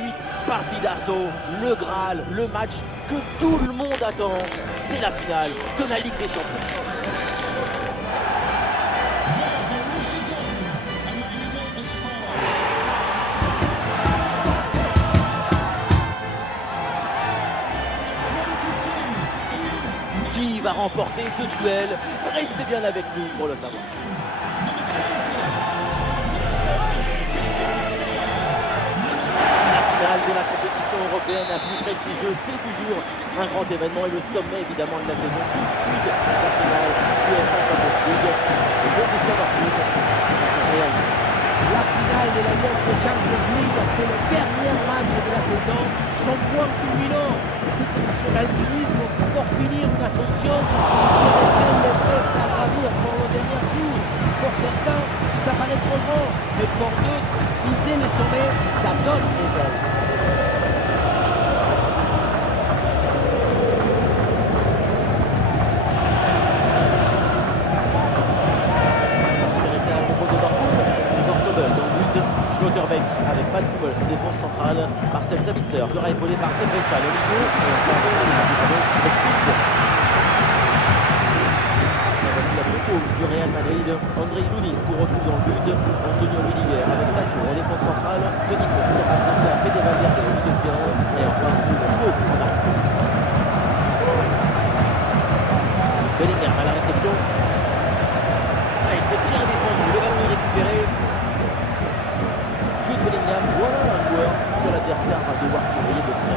suite, partie d'assaut, le Graal, le match que tout le monde attend. C'est la finale de la Ligue des Champions. Qui va remporter ce duel? Restez bien avec nous pour le savoir. La finale de la compétition européenne la plus prestigieuse, c'est toujours un grand événement et le sommet évidemment de la saison. Tout de suite, la finale UEFA Champions League. Et Borussia Dortmund se réalise. La finale de la UEFA Champions League, c'est le dernier match de la saison, son point culminant. C'est une mission d'alpinisme pour finir une ascension qui restait l'Everest à gravir pour le dernier jour. Pour certains, ça paraît trop grand, mais pour d'autres, viser le sommet, ça donne des ailes. Schlotterbeck avec Mats Hummels en défense centrale, Marcel Sabitzer sera épaulé par Emre Can au milieu et enfin voici la propos du Real Madrid. Andrei Lunin qu'on retrouve dans le but, Antonio Rudiger avec Nacho en défense centrale, Toni Kroos sera associé à Fede Valverde au milieu de terrain et enfin ce duo en arrière. Bellingham à la réception. Il s'est bien défendu, le ballon est récupéré. Bellingham, voilà un joueur que l'adversaire va devoir surveiller de près.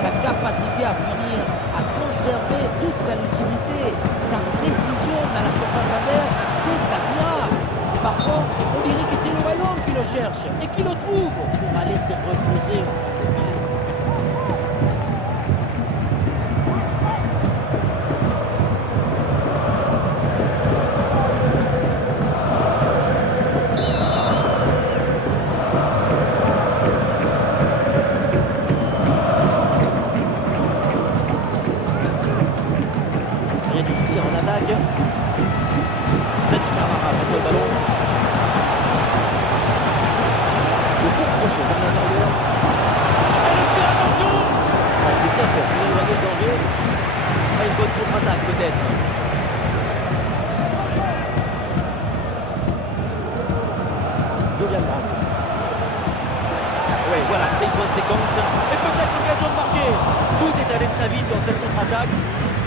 Sa capacité à finir, à conserver toute sa lucidité, sa précision dans la surface adverse, c'est admirable. Parfois, on dirait que c'est le ballon qui le cherche et qui le trouve pour aller se reposer au fond des filets. Voilà, c'est une bonne séquence. Et peut-être l'occasion de marquer. Tout est allé très vite dans cette contre-attaque.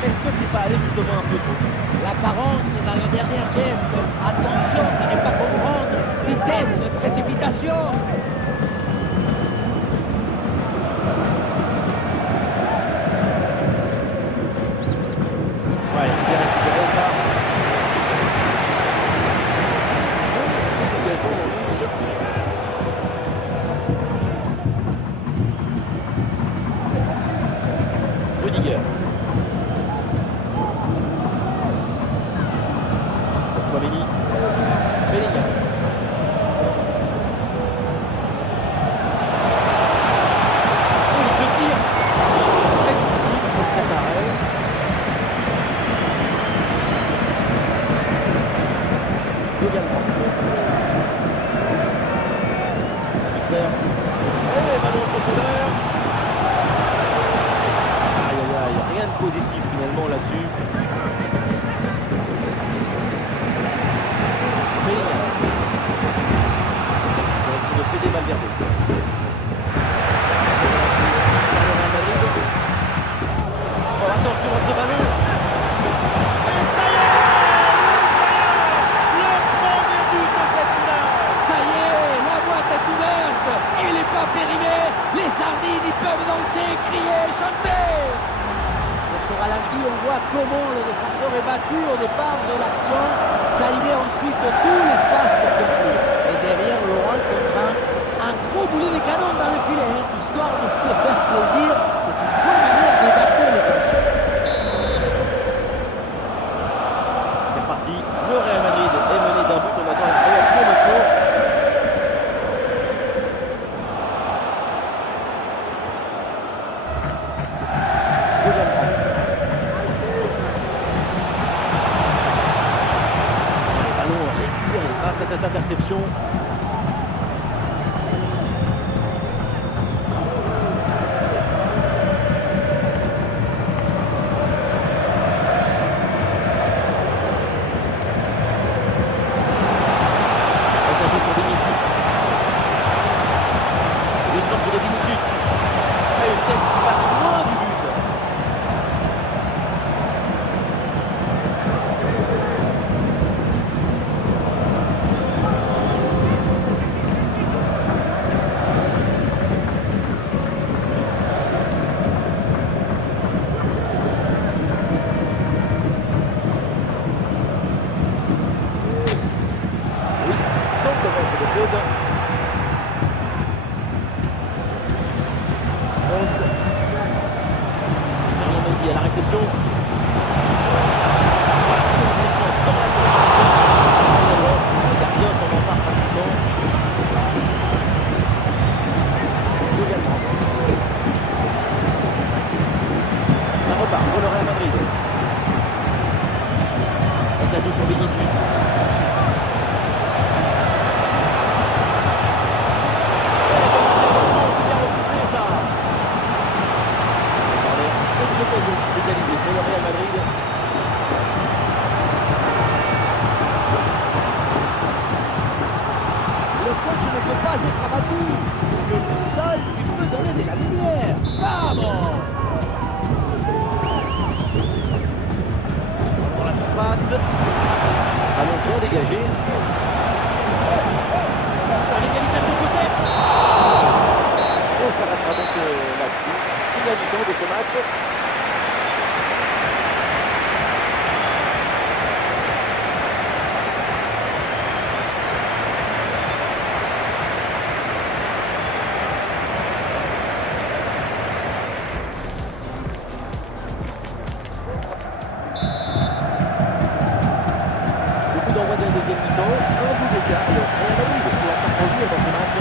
Est-ce que c'est pas allé justement un peu trop? La carence dans le dernier geste. Attention de ne pas confondre vitesse et précipitation. Ouais, c'est bien récupéré ça. Rudiger. C'est pour Chouameni. Bellingham. Le tir. Très difficile sur cet arrêt. Également. Sabitzer. Et ballon en profondeur. Aïe aïe aïe, rien de positif finalement là-dessus. Bellingham. C'est le Fede Valverde. Oh, attention à ce ballon. Les sardines, ils peuvent danser, crier, chanter. Sur ce ralenti, on voit comment le défenseur est battu au départ de l'action. Ça libère ensuite tout l'espace pour conclure. Et derrière, Laurent contraint un gros boulet de canon dans le filet, histoire de se faire plaisir. C'est une bonne manière d'évacuer les tensions. C'est reparti. Le Real Madrid est mené d'un but. On attend la réaction maintenant. Grâce à cette interception. Le centre de Vinicius. Et une tête qui passe loin du but. Oui, sans commettre de faute. Kroos. Fernand Mendy à la réception. Action de centre dans la surface. Finalement, le gardien s'en empare facilement. Également. Ça repart pour le Real Madrid. Et ça joue sur Vinicius. L'occasion d'égaliser pour le Real Madrid. Le coach ne peut pas être abattu. Il est le seul qui peut donner de la lumière. Vamos! Dans la surface. Ballon bien dégagé. L'égalisation peut-être. On s'arrêtera donc là-dessus. Signe mi-temps de ce match. Le coup d'envoi de la deuxième mi-temps, un bout d'écart. Le Real Madrid qui va faire revenir dans ce match.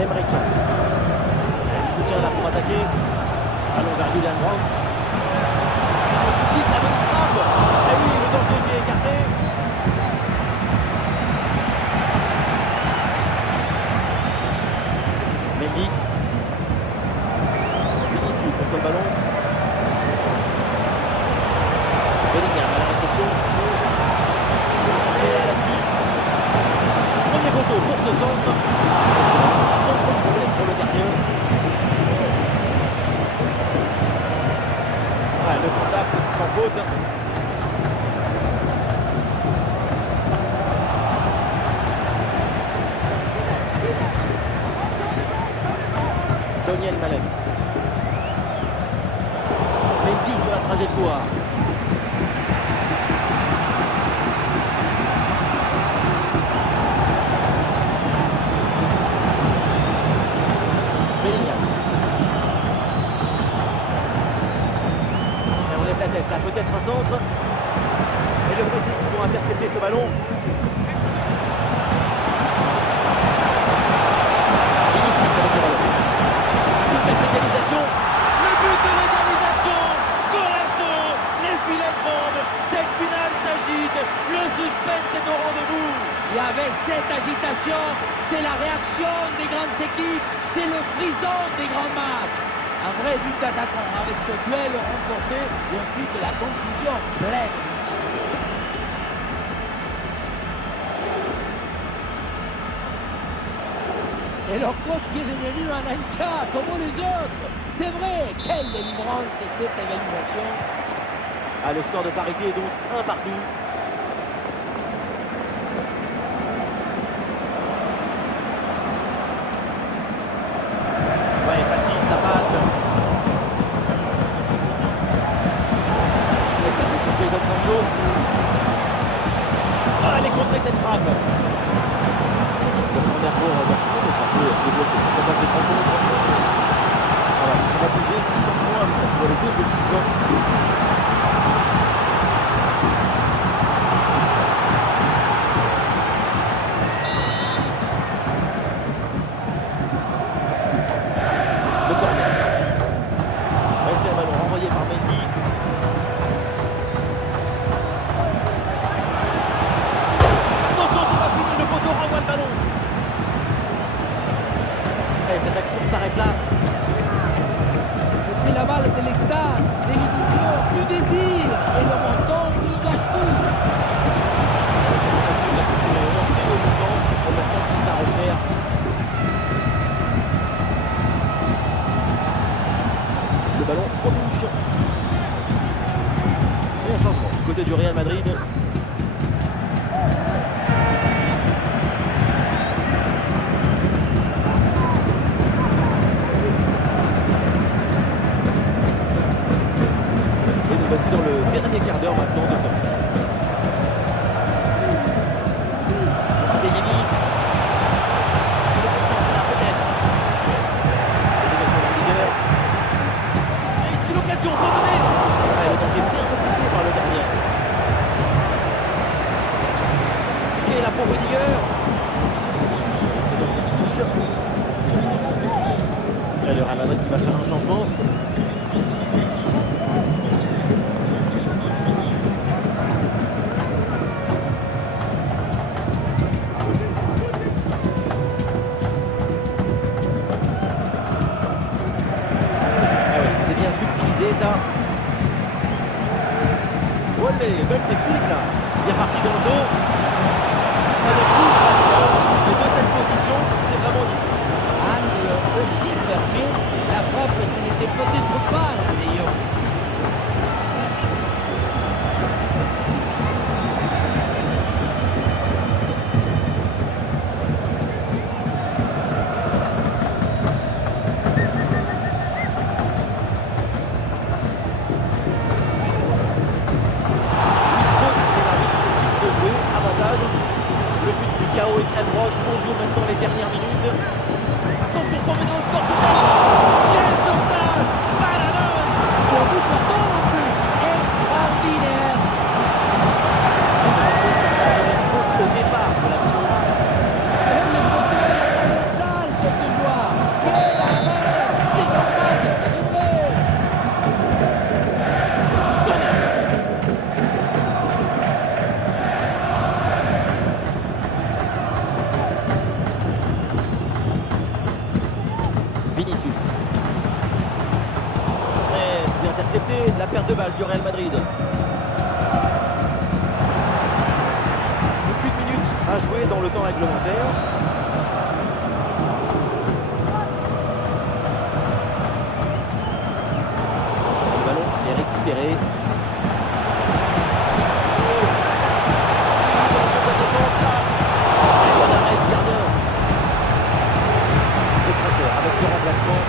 Emre Can. Il y a du soutien là pour attaquer. Allons vers Julian Brandt. Vite, la bonne frappe. Et oui, le danger qui est écarté. Mendy. Vinicius reçoit le ballon. Bellingham à la réception. Et là-dessus. Premier poteau pour ce centre. Sans trop de problème pour le gardien. Ah, le contact sans faute. Daniel Malem. Mendy sur la trajectoire. Bellingham. Et on lève la tête là, peut-être un centre. Et le Brésil pour intercepter ce ballon. Vinicius avec le ballon. Toute cette égalisation. Le but de l'égalisation. Golasso. Les filets tremblent. Cette finale s'agite. Le suspense est au rendez-vous. Et avec cette agitation, c'est la réaction des grandes équipes, c'est le frisson des grands matchs. Un vrai but d'attaquant avec ce duel remporté et ensuite la conclusion pleine d'émotion. Et leur coach qui est devenu un ancha comme les autres. C'est vrai, quelle délivrance cette égalisation. Ah, le score de parité est donc 1 partout. Ouais, facile, ça passe. Et ça joue sur Jadon Sancho. Ah, elle est contrée cette frappe. Le premier pour Dortmund, mais ça peut débloquer. Pourquoi pas cette rencontre. Voilà, ça va bouger du changement pour les deux équipes. cette action s'arrête là. C'était la balle de l'extase, de l'illusion, du désir. Et le montant, il gâche tout. C'est le monté au montant. Et maintenant, tout à refaire. Le ballon en touche. Et un changement du côté du Real Madrid. Voici dans le dernier quart d'heure maintenant de ce match. Ardegini. Il le concentre là peut-être. Et ici l'occasion pour mener. Le danger bien repoussé par le gardien. Et là pour Rudiger. Là le Real Madrid qui va faire un changement. Ça. Olé, belle technique là. Il est parti dans le dos. Ça ne trouve pas le ballon. Mais de cette position, c'est vraiment difficile. Angle aussi fermé. La frappe, ce n'était peut-être pas la meilleure. Est très proche, on joue maintenant les dernières minutes. Attention pour mener au score peut-être. Quel sauvetage! Maradona! Le but pourtant en plus, extraordinaire. Au départ de l'action. Même le côté transversal, cette joie. Quel arrêt! C'est normal de célébrer. Vinicius. Mais c'est intercepté, la perte de balle du Real Madrid. Aucune minute à jouer dans le temps réglementaire. Le ballon est récupéré. Avec ce remplacement.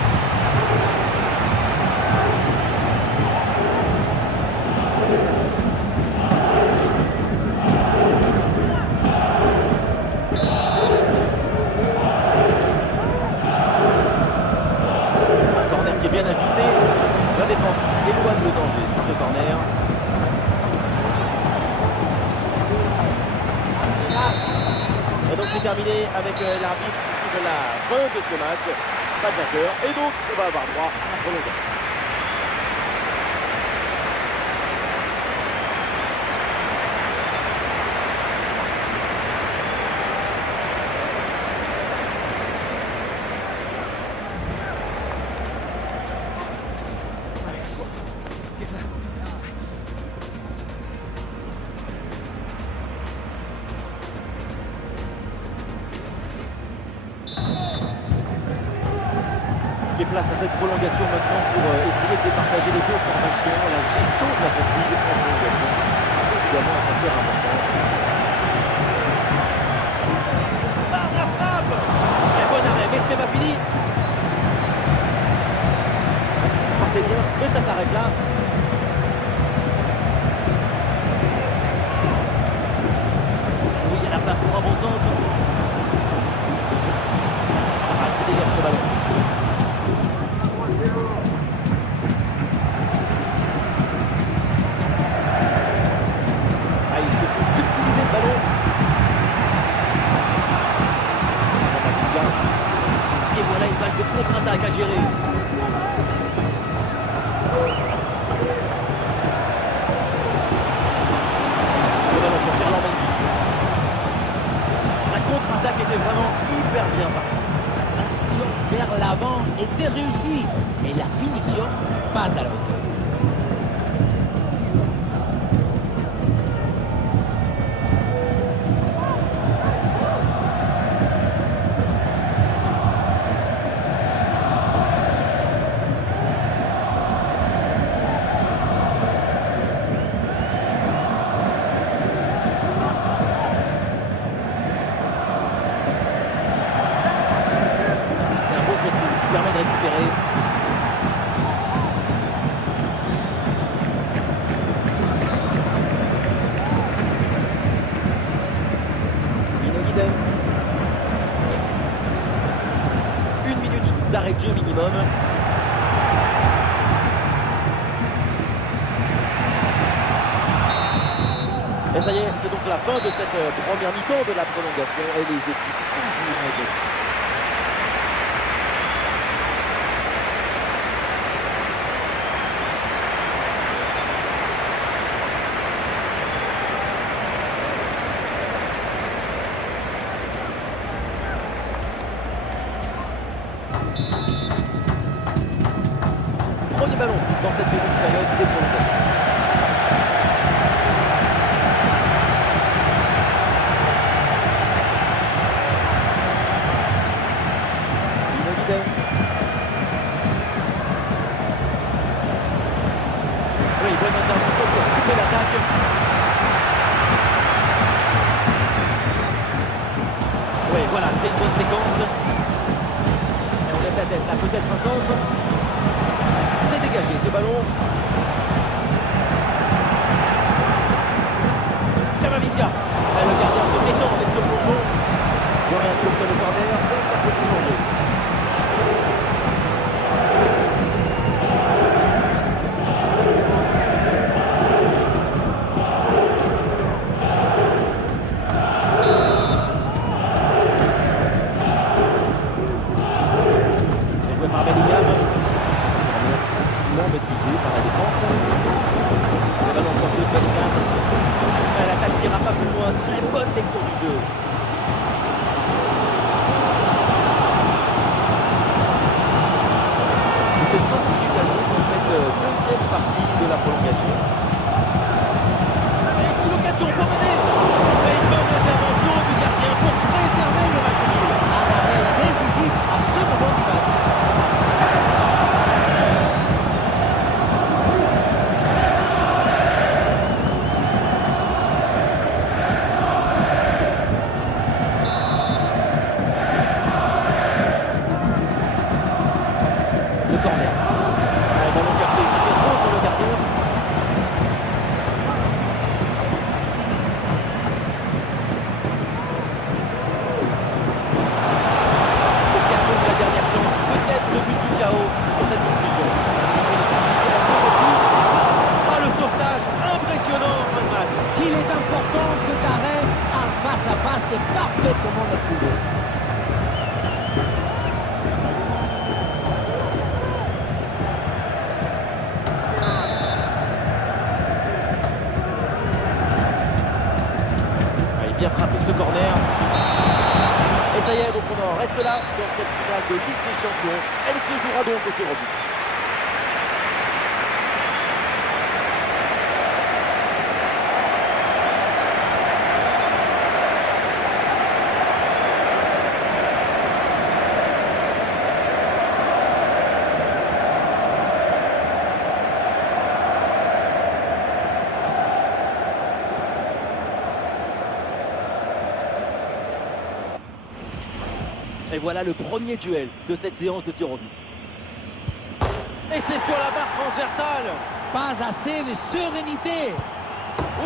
Un corner qui est bien ajusté. La défense éloigne le danger sur ce corner. Et donc c'est terminé avec l'arbitre ici de la fin de ce match. Pas de vainqueur. Et donc on va avoir droit à la prolongation. Place à cette prolongation maintenant pour essayer de départager les deux formations. La gestion de la fatigue en prolongation sera évidemment un facteur important. Bam, la frappe! Quel bon arrêt, mais ce n'est pas fini. Ça partait bien, mais ça s'arrête là. Oui, il y a la place pour un bon centre. Qui dégage ce ballon. Et voilà une balle de contre-attaque à gérer. Le ballon pour Ferland Mendy. La contre-attaque était vraiment hyper bien partie. La transition vers l'avant était réussie, mais la finition n'est pas à la hauteur. C'est un beau pressing qui permet de récupérer. Inogi Dance. 1 minute d'arrêt de jeu minimum. Et ça y est, c'est donc la fin de cette première mi-temps de la prolongation et les équipes toujours égales. Premier ballon dans cette seconde période des prolongations. Inogi Dance. Oui, bonne intervention pour couper l'attaque. Oui, voilà, c'est une bonne séquence. Et on lève la tête là, peut-être un centre. C'est dégagé ce ballon. Camavinga. Et le gardien se détend avec ce plongeon. Il y aurait un coup sur le corner et ça peut tout changer. C'est joué par Bellingham. Facilement maîtrisé par la défense. Le ballon pour jeu de Bellingham. L'attaque n'ira pas plus loin. Très bonne lecture du jeu. Plus que 5 minutes à jouer dans cette deuxième partie de la prolongation. Et ici l'occasion pour mener. Et une bonne intervention du gardien pour préserver le match nul. Un arrêt décisif à ce moment du match. Le corner. Le ballon capté, c'était trop sur le gardien. L'occasion de la dernière chance, peut-être le but du chaos sur cette conclusion. Ah, le sauvetage impressionnant en fin de match. Qu'il est important cet arrêt en face à face et parfaitement maîtrisé. Allez, bien frappé ce corner. Et ça y est, donc on en reste là dans cette finale de Ligue des Champions. Elle se jouera donc au tir au but. Et voilà le premier duel de cette séance de tir au but. Et c'est sur la barre transversale. Pas assez de sérénité.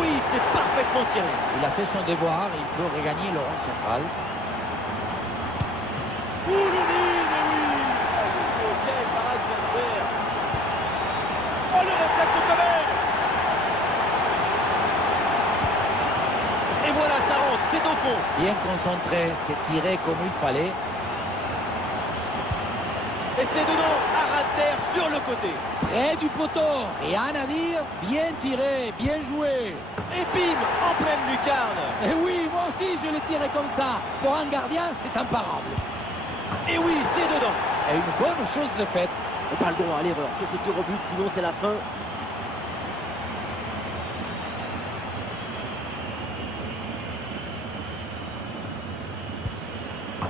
Oui, c'est parfaitement tiré. Il a fait son devoir, il peut regagner le rond central. Ouh, le nid, mais oui. Oh, le jeu, quel parade il vient de faire. Oh, le réflexe de Comer. Et voilà, ça rentre, c'est au fond. Bien concentré, c'est tiré comme il fallait. Et c'est dedans, à ras de terre sur le côté. Près du poteau, rien à dire, bien tiré, bien joué. Et bim, en pleine lucarne. Et oui, moi aussi je l'ai tiré comme ça. Pour un gardien, c'est imparable. Et oui, c'est dedans. Et Et une bonne chose de faite. Et pas le droit à l'erreur sur ce tir au but, sinon c'est la fin.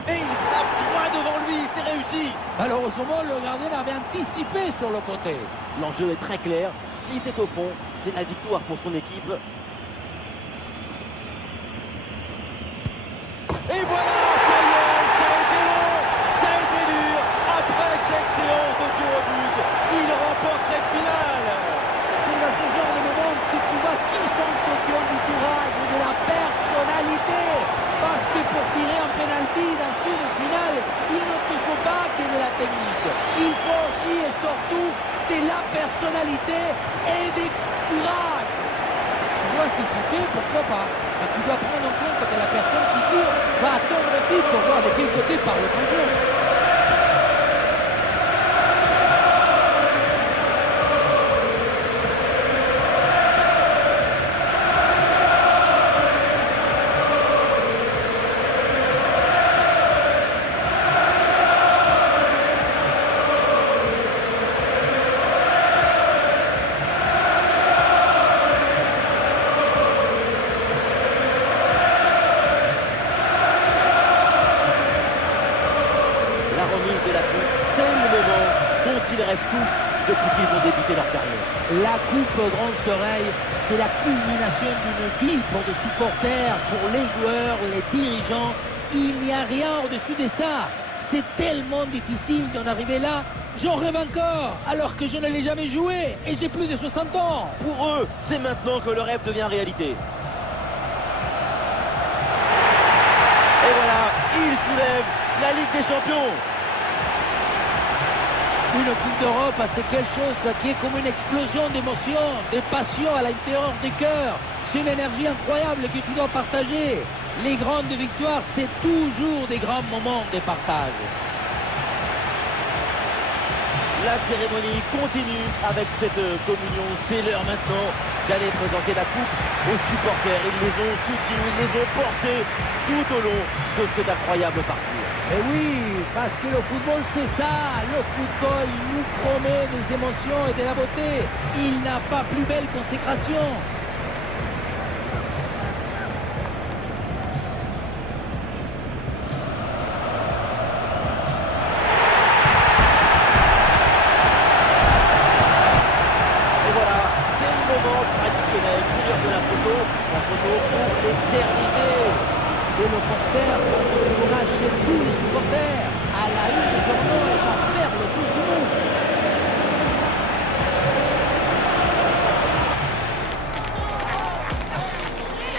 Et il frappe droit devant lui, c'est réussi. Malheureusement, le gardien avait anticipé sur le côté. L'enjeu est très clair, si c'est au fond, c'est la victoire pour son équipe. Et voilà, ça y est, ça a été long, ça a été dur. Après cette séance de tir au but, il remporte cette finale. C'est dans ce genre de moment que tu vois qui sont ceux qui ont du courage et de la personnalité. Parce que pour tirer un penalty dans une finale, il ne te faut pas que de la technique. Il faut aussi et surtout de la personnalité et du courage. Tu dois anticiper, pourquoi pas. Mais tu dois prendre en compte que la personne qui tire va attendre aussi pour voir de quel côté parle ton jeu. De la coupe, c'est le moment dont ils rêvent tous depuis qu'ils ont débuté leur carrière. La coupe aux grandes oreilles, c'est la culmination d'une vie pour des supporters, pour les joueurs, les dirigeants. Il n'y a rien au-dessus de ça. C'est tellement difficile d'en arriver là. J'en rêve encore, alors que je ne l'ai jamais joué et j'ai plus de 60 ans. Pour eux, c'est maintenant que le rêve devient réalité. Et voilà, ils soulèvent la Ligue des Champions. Une Coupe d'Europe, c'est quelque chose qui est comme une explosion d'émotions, de passion à l'intérieur du cœur. C'est une énergie incroyable que tu dois partager. Les grandes victoires, c'est toujours des grands moments de partage. La cérémonie continue avec cette communion. C'est l'heure maintenant d'aller présenter la coupe aux supporters. Ils les ont soutenus, ils les ont portés tout au long de cet incroyable parcours. Et oui, parce que le football, c'est ça. Le football, il nous promet des émotions et de la beauté. Il n'a pas plus belle consécration. Et voilà, c'est le moment traditionnel. C'est l'heure de la photo pour l'éternité. C'est le poster